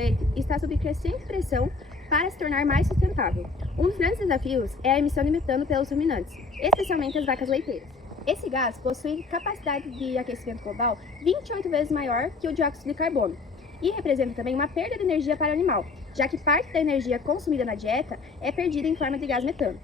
leite está sob crescente pressão para se tornar mais sustentável. Um dos grandes desafios é a emissão de metano pelos ruminantes, especialmente as vacas leiteiras. Esse gás possui capacidade de aquecimento global 28 vezes maior que o dióxido de carbono e representa também uma perda de energia para o animal, já que parte da energia consumida na dieta é perdida em forma de gás metano.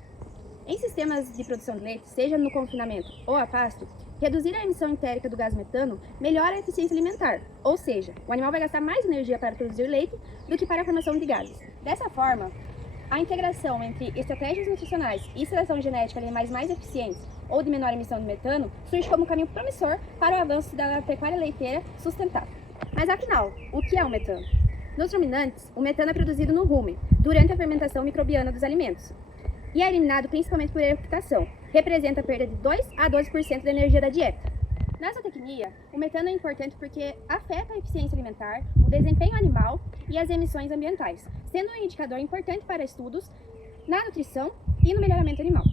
Em sistemas de produção de leite, seja no confinamento ou a pasto, reduzir a emissão entérica do gás metano melhora a eficiência alimentar, ou seja, o animal vai gastar mais energia para produzir leite do que para a formação de gases. Dessa forma, a integração entre estratégias nutricionais e seleção genética de animais mais eficientes ou de menor emissão de metano surge como um caminho promissor para o avanço da pecuária leiteira sustentável. Mas afinal, o que é o metano? Nos ruminantes, o metano é produzido no rumen, durante a fermentação microbiana dos alimentos, e é eliminado principalmente por eructação. Representa a perda de 2 a 12% da energia da dieta. Na zootecnia, o metano é importante porque afeta a eficiência alimentar, o desempenho animal e as emissões ambientais, sendo um indicador importante para estudos na nutrição e no melhoramento animal.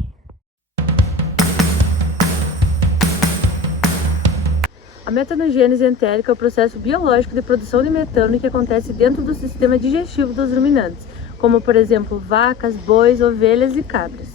A metanogênese entérica é o processo biológico de produção de metano que acontece dentro do sistema digestivo dos ruminantes, como por exemplo vacas, bois, ovelhas e cabras.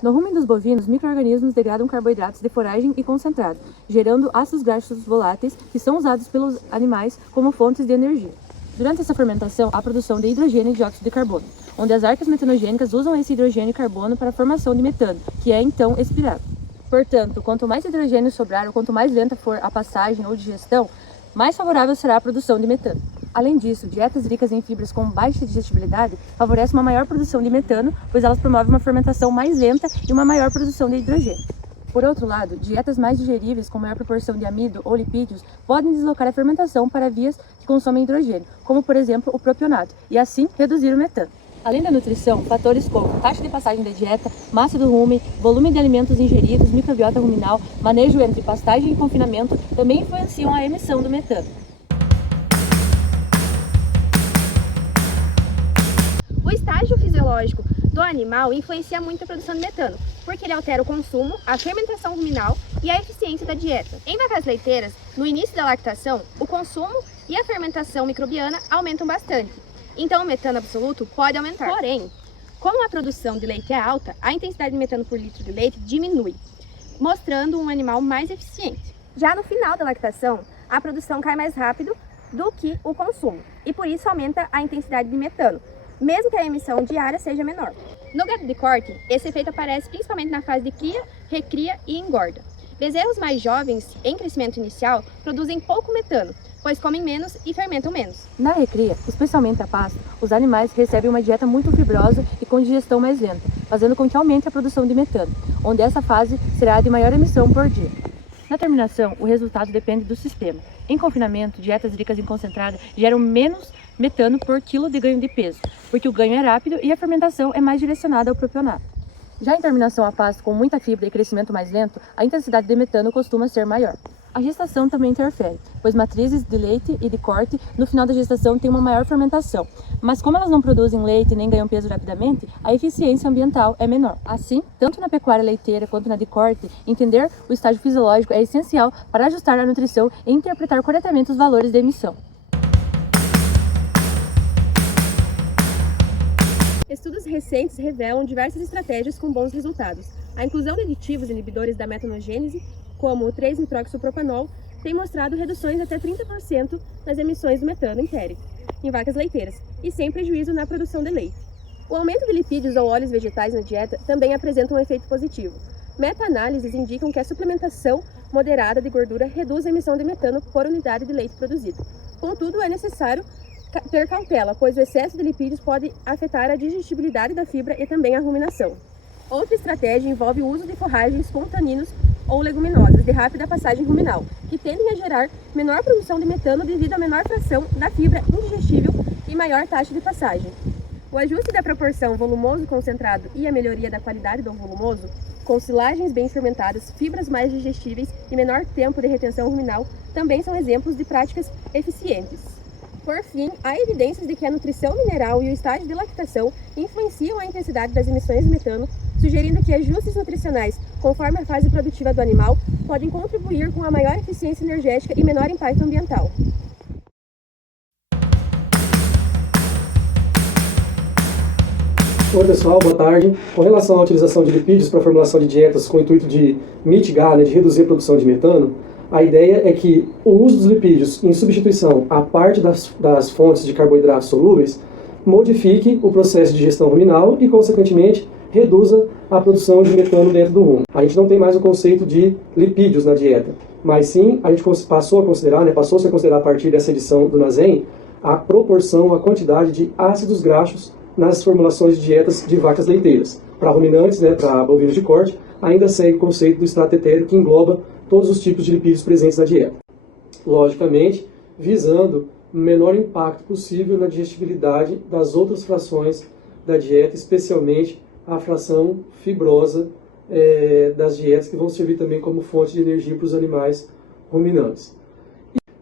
No rumen dos bovinos, micro-organismos degradam carboidratos de foragem e concentrado, gerando ácidos graxos voláteis que são usados pelos animais como fontes de energia. Durante essa fermentação, há a produção de hidrogênio e dióxido de carbono, onde as arcas metanogênicas usam esse hidrogênio e carbono para a formação de metano, que é então expirado. Portanto, quanto mais hidrogênio sobrar ou quanto mais lenta for a passagem ou digestão, mais favorável será a produção de metano. Além disso, dietas ricas em fibras com baixa digestibilidade favorecem uma maior produção de metano, pois elas promovem uma fermentação mais lenta e uma maior produção de hidrogênio. Por outro lado, dietas mais digeríveis com maior proporção de amido ou lipídios podem deslocar a fermentação para vias que consomem hidrogênio, como por exemplo o propionato, e assim reduzir o metano. Além da nutrição, fatores como taxa de passagem da dieta, massa do rumen, volume de alimentos ingeridos, microbiota ruminal, manejo entre pastagem e confinamento também influenciam a emissão do metano. O estágio fisiológico do animal influencia muito a produção de metano, porque ele altera o consumo, a fermentação ruminal e a eficiência da dieta. Em vacas leiteiras, no início da lactação, o consumo e a fermentação microbiana aumentam bastante. Então o metano absoluto pode aumentar. Porém, como a produção de leite é alta, a intensidade de metano por litro de leite diminui, mostrando um animal mais eficiente. Já no final da lactação, a produção cai mais rápido do que o consumo, e por isso aumenta a intensidade de metano, mesmo que a emissão diária seja menor. No gado de corte, esse efeito aparece principalmente na fase de cria, recria e engorda. Bezerros mais jovens, em crescimento inicial, produzem pouco metano, pois comem menos e fermentam menos. Na recria, especialmente a pasto, os animais recebem uma dieta muito fibrosa e com digestão mais lenta, fazendo com que aumente a produção de metano, onde essa fase será a de maior emissão por dia. Na terminação, o resultado depende do sistema. Em confinamento, dietas ricas em concentrado geram menos metano por quilo de ganho de peso, porque o ganho é rápido e a fermentação é mais direcionada ao propionato. Já em terminação a pasto com muita fibra e crescimento mais lento, a intensidade de metano costuma ser maior. A gestação também interfere, pois matrizes de leite e de corte no final da gestação têm uma maior fermentação, mas como elas não produzem leite nem ganham peso rapidamente, a eficiência ambiental é menor. Assim, tanto na pecuária leiteira quanto na de corte, entender o estágio fisiológico é essencial para ajustar a nutrição e interpretar corretamente os valores de emissão. Estudos recentes revelam diversas estratégias com bons resultados. A inclusão de aditivos inibidores da metanogênese, como o 3-nitroxilpropanol, tem mostrado reduções de até 30% nas emissões do metano entérico em vacas leiteiras, e sem prejuízo na produção de leite. O aumento de lipídios ou óleos vegetais na dieta também apresenta um efeito positivo. Meta-análises indicam que a suplementação moderada de gordura reduz a emissão de metano por unidade de leite produzido. Contudo, é necessário ter cautela, pois o excesso de lipídios pode afetar a digestibilidade da fibra e também a ruminação. Outra estratégia envolve o uso de forragens com taninos ou leguminosas de rápida passagem ruminal, que tendem a gerar menor produção de metano devido à menor fração da fibra indigestível e maior taxa de passagem. O ajuste da proporção volumoso-concentrado e a melhoria da qualidade do volumoso, com silagens bem fermentadas, fibras mais digestíveis e menor tempo de retenção ruminal, também são exemplos de práticas eficientes. Por fim, há evidências de que a nutrição mineral e o estágio de lactação influenciam a intensidade das emissões de metano, sugerindo que ajustes nutricionais, conforme a fase produtiva do animal, podem contribuir com a maior eficiência energética e menor impacto ambiental. Oi pessoal, boa tarde. Com relação à utilização de lipídios para a formulação de dietas com o intuito de mitigar, de reduzir a produção de metano, a ideia é que o uso dos lipídios em substituição à parte das fontes de carboidratos solúveis modifique o processo de digestão ruminal e, consequentemente, reduza a produção de metano dentro do rumo. A gente não tem mais o conceito de lipídios na dieta, mas sim a gente passou-se a considerar a partir dessa edição do NASEM a proporção, a quantidade de ácidos graxos nas formulações de dietas de vacas leiteiras. Para ruminantes, para bovinos de corte, ainda segue o conceito do extrato etéreo, que engloba todos os tipos de lipídios presentes na dieta. Logicamente, visando o menor impacto possível na digestibilidade das outras frações da dieta, especialmente a fração fibrosa das dietas, que vão servir também como fonte de energia para os animais ruminantes.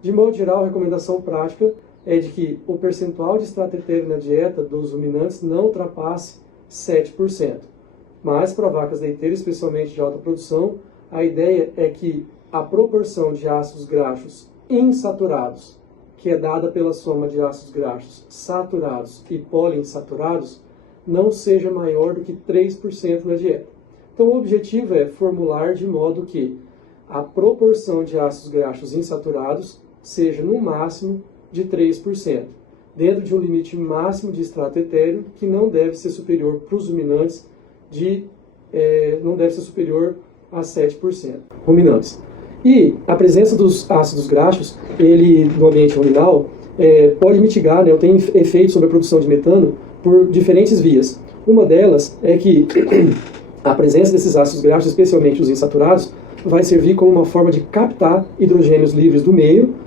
De modo geral, a recomendação prática é de que o percentual de extrato etéreo na dieta dos ruminantes não ultrapasse 7%. Mas para vacas leiteiras, especialmente de alta produção, a ideia é que a proporção de ácidos graxos insaturados, que é dada pela soma de ácidos graxos saturados e poliinsaturados, não seja maior do que 3% na dieta. Então o objetivo é formular de modo que a proporção de ácidos graxos insaturados seja no máximo de 3%, dentro de um limite máximo de extrato etéreo que não deve ser superior para os ruminantes não deve ser superior a 7% ruminantes. E a presença dos ácidos graxos, no ambiente ruminal, pode mitigar, ou tem efeitos sobre a produção de metano por diferentes vias. Uma delas é que a presença desses ácidos graxos, especialmente os insaturados, vai servir como uma forma de captar hidrogênios livres do meio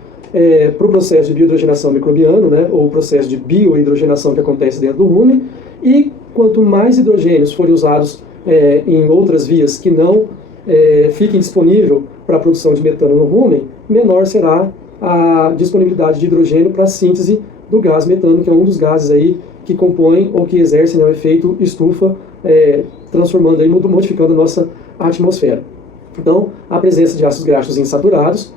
para o processo de biohidrogenação microbiano, ou o processo de biohidrogenação que acontece dentro do rumen, e quanto mais hidrogênios forem usados em outras vias que não fiquem disponíveis para a produção de metano no rumen, menor será a disponibilidade de hidrogênio para a síntese do gás metano, que é um dos gases aí que compõem ou que exercem o efeito estufa, transformando aí, modificando a nossa atmosfera. Então, a presença de ácidos graxos insaturados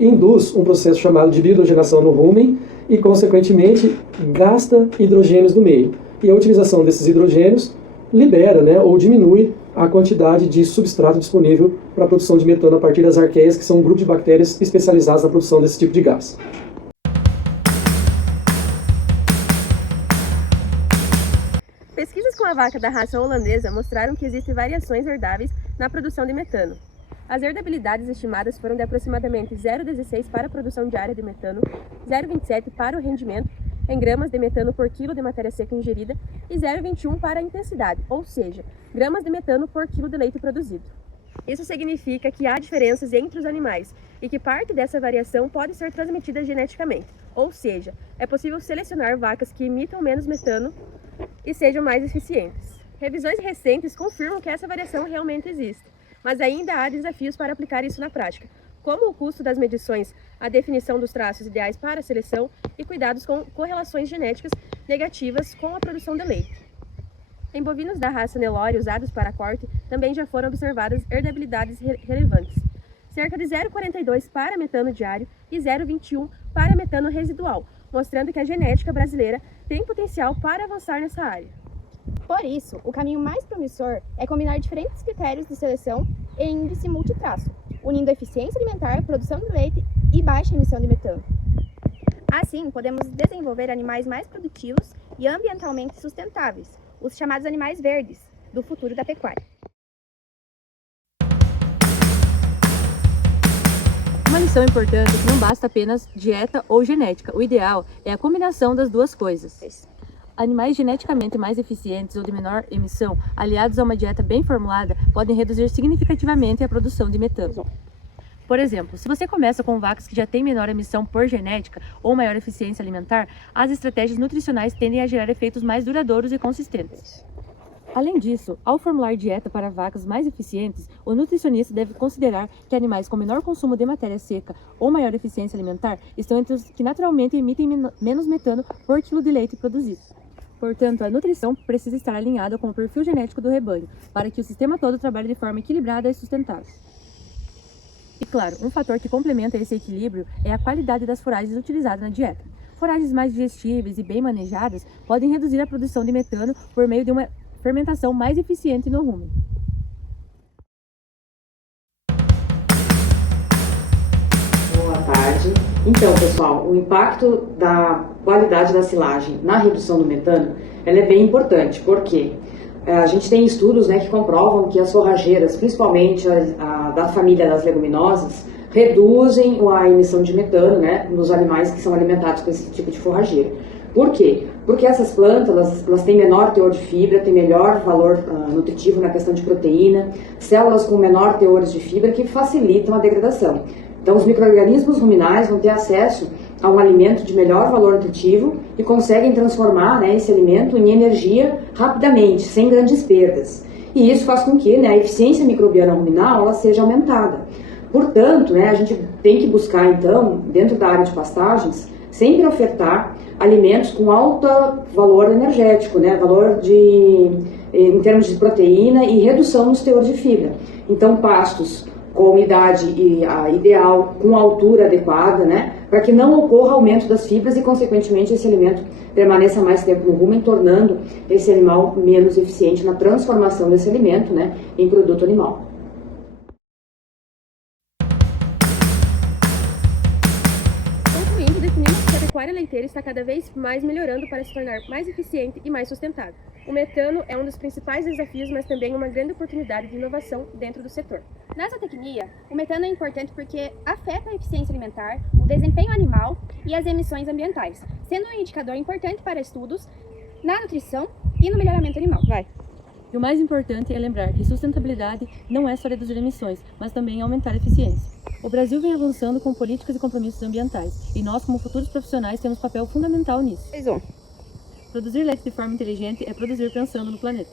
induz um processo chamado de biohidrogenação no rumen e, consequentemente, gasta hidrogênios no meio. E a utilização desses hidrogênios libera, ou diminui a quantidade de substrato disponível para a produção de metano a partir das arqueias, que são um grupo de bactérias especializadas na produção desse tipo de gás. Pesquisas com a vaca da raça holandesa mostraram que existem variações herdáveis na produção de metano. As herdabilidades estimadas foram de aproximadamente 0,16 para a produção diária de metano, 0,27 para o rendimento em gramas de metano por quilo de matéria seca ingerida e 0,21 para a intensidade, ou seja, gramas de metano por quilo de leite produzido. Isso significa que há diferenças entre os animais e que parte dessa variação pode ser transmitida geneticamente, ou seja, é possível selecionar vacas que emitam menos metano e sejam mais eficientes. Revisões recentes confirmam que essa variação realmente existe, mas ainda há desafios para aplicar isso na prática, como o custo das medições, a definição dos traços ideais para a seleção e cuidados com correlações genéticas negativas com a produção de leite. Em bovinos da raça Nelore usados para corte, também já foram observadas herdabilidades relevantes, cerca de 0,42 para metano diário e 0,21 para metano residual, mostrando que a genética brasileira tem potencial para avançar nessa área. Por isso, o caminho mais promissor é combinar diferentes critérios de seleção e índice multitraço, unindo eficiência alimentar, produção de leite e baixa emissão de metano. Assim, podemos desenvolver animais mais produtivos e ambientalmente sustentáveis, os chamados animais verdes, do futuro da pecuária. Uma lição importante é que não basta apenas dieta ou genética, o ideal é a combinação das duas coisas. Animais geneticamente mais eficientes ou de menor emissão, aliados a uma dieta bem formulada, podem reduzir significativamente a produção de metano. Por exemplo, se você começa com vacas que já têm menor emissão por genética ou maior eficiência alimentar, as estratégias nutricionais tendem a gerar efeitos mais duradouros e consistentes. Além disso, ao formular dieta para vacas mais eficientes, o nutricionista deve considerar que animais com menor consumo de matéria seca ou maior eficiência alimentar estão entre os que naturalmente emitem menos metano por quilo de leite produzido. Portanto, a nutrição precisa estar alinhada com o perfil genético do rebanho, para que o sistema todo trabalhe de forma equilibrada e sustentável. E claro, um fator que complementa esse equilíbrio é a qualidade das foragens utilizadas na dieta. Foragens mais digestíveis e bem manejadas podem reduzir a produção de metano por meio de uma fermentação mais eficiente no rumen. Boa tarde. Então, pessoal, o impacto da qualidade da silagem na redução do metano, ela é bem importante, porque a gente tem estudos, né, que comprovam que as forrageiras, principalmente da família das leguminosas, reduzem a emissão de metano, né, nos animais que são alimentados com esse tipo de forrageira. Por quê? Porque essas plantas elas têm menor teor de fibra, têm melhor valor nutritivo na questão de proteína, células com menor teores de fibra que facilitam a degradação. Então, os micro-organismos ruminais vão ter acesso a um alimento de melhor valor nutritivo e conseguem transformar, né, esse alimento em energia rapidamente, sem grandes perdas. E isso faz com que, né, a eficiência microbiana ruminal ela seja aumentada. Portanto, né, a gente tem que buscar, então, dentro da área de pastagens, sempre ofertar alimentos com alto valor energético, né, valor em termos de proteína e redução nos teores de fibra. Então, pastos com idade ideal, com altura adequada, né, para que não ocorra aumento das fibras e, consequentemente, esse alimento permaneça mais tempo no rumen, tornando esse animal menos eficiente na transformação desse alimento, né, em produto animal. Concluindo, definimos que a pecuária leiteira está cada vez mais melhorando para se tornar mais eficiente e mais sustentável. O metano é um dos principais desafios, mas também uma grande oportunidade de inovação dentro do setor. Na zootecnia, o metano é importante porque afeta a eficiência alimentar, o desempenho animal e as emissões ambientais, sendo um indicador importante para estudos na nutrição e no melhoramento animal. E o mais importante é lembrar que sustentabilidade não é só reduzir emissões, mas também aumentar a eficiência. O Brasil vem avançando com políticas e compromissos ambientais, e nós, como futuros profissionais, temos papel fundamental nisso. Produzir leite de forma inteligente é produzir pensando no planeta.